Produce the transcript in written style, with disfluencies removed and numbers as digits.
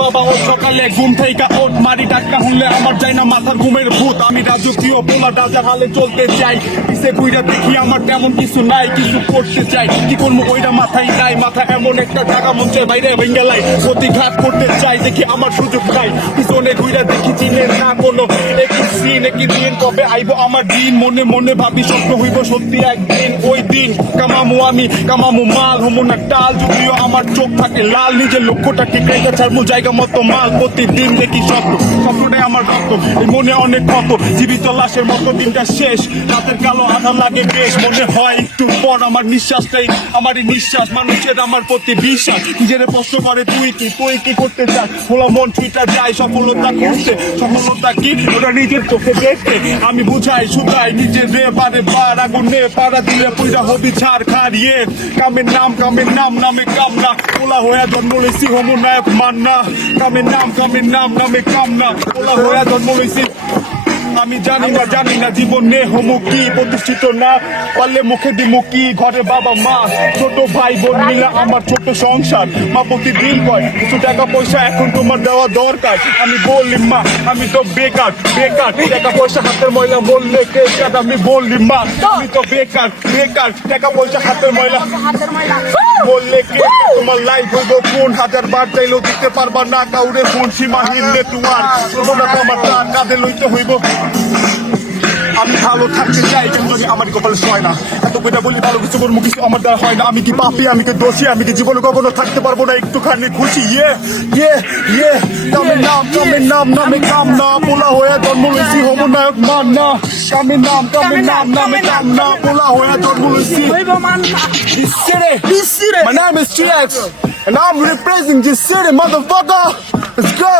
বাবা ও সকালে ঘুম থেকে ওঠ মারি ডাক্কা শুনলে আমার যায় না মাথার ঘুমের ভূত। আমি রাজকীয় পোলা রাজার হালে চলতে চাই, পিছে ঘুইরা দেখি আমার তেমন কিছু নাই, কিছু করতে চাই কি করবো ওইটা মাথায় নাই। মাথা এমন একটা টাকা মন চাই বাইরে ভেঙ্গেলাই প্রতিঘাত করতে চাই, দেখি আমার সুযোগ নাই। পিছনে ঘুইরা দেখি চিনের না কোনো একই সিন, একই দিন কবে আইবো আমার দিন। মনে মনে ভাবি স্বপ্ন হইব সত্যি একদিন, ওই দিন কামামু আমি কামামু মাল হমু না টাল। যদিও আমার চোখ থাকে লাল, নিজের লক্ষ্যটা ঠিক রেখে ছাড়বো জায়গা মতো মাল। প্রতিদিন দেখি স্বপ্ন, স্বপ্নটাই আমার রক্ত, এই মনে অনেক কত জীবিত লাশের মতো দিনটা শেষ। রাতের কালো আধার লাগে বেশ, মনে হয় একটু পর আমার নিঃশ্বাসটাই আমারই নিঃশ্বাস। মানুষের আমার প্রতি বিশ্বাস, নিজের প্রশ্ন করে তুই কি করতে চাস। খোলা মন ছুঁটা যায় সফলতা খুঁজতে, সফলতা কি ওটা নিজের চোখে দেখতে। আমি বুঝাই শুধাই নিজের রে বারে বার, আগুনে পাড়া দিলে পুইরা হবি ছাড় খাড়িয়ে। কামের নাম নামে কামনা, পোলা হয়ে জন্ম লইছি হমু নায়ক মান্না। কামের নাম নামে কামনা, পোলা হয়ে জন্ম লইছি। আমি জানি না জীবনে হমু কি, প্রতিষ্ঠিত না পারলে মুখে দিমু কি। ঘরে বাবা মা ছোট ভাই বোন মিলে আমার ছোট সংসার। মা প্রতিদিন কয় কিছু টাকা পয়সা এখন তোমার দেওয়া দরকার। আমি বললি মা আমি তো বেকার, টাকা পয়সা হাতের ময়লা বললে কে কাজ। আমি বললি মা আমি তো বেকার, টাকা পয়সা হাতের ময়লা বললে কে। তোমার লাইফ হইব কোন, 1000 বার চাইলেও দিতে পারবা না কাউরে ফোন। সীমাহীন নেটওয়ার্ক আমার তার কাঁধে লইতে হইব। আমি ভালো থাকতে চাই কেন লাগে আমার কপালে সয় না। এত কথা বলি ভালো কিছু করবো, কিছু আমার দ্বারা হয় না। আমি কি পাপি, আমি কি দোষী, আমি কি জীবনে কখনো থাকতে পারবো না একটুখানি খুশি। কামের নাম নামে কামনা, পোলা হয়ে জন্ম লইছি হমু নায়ক মান্না। কামের নাম নামে কামনা, পোলা হয়ে জন্ম লইছি। This city. My name is TX and I'm representing this city, motherfucker. Let's go.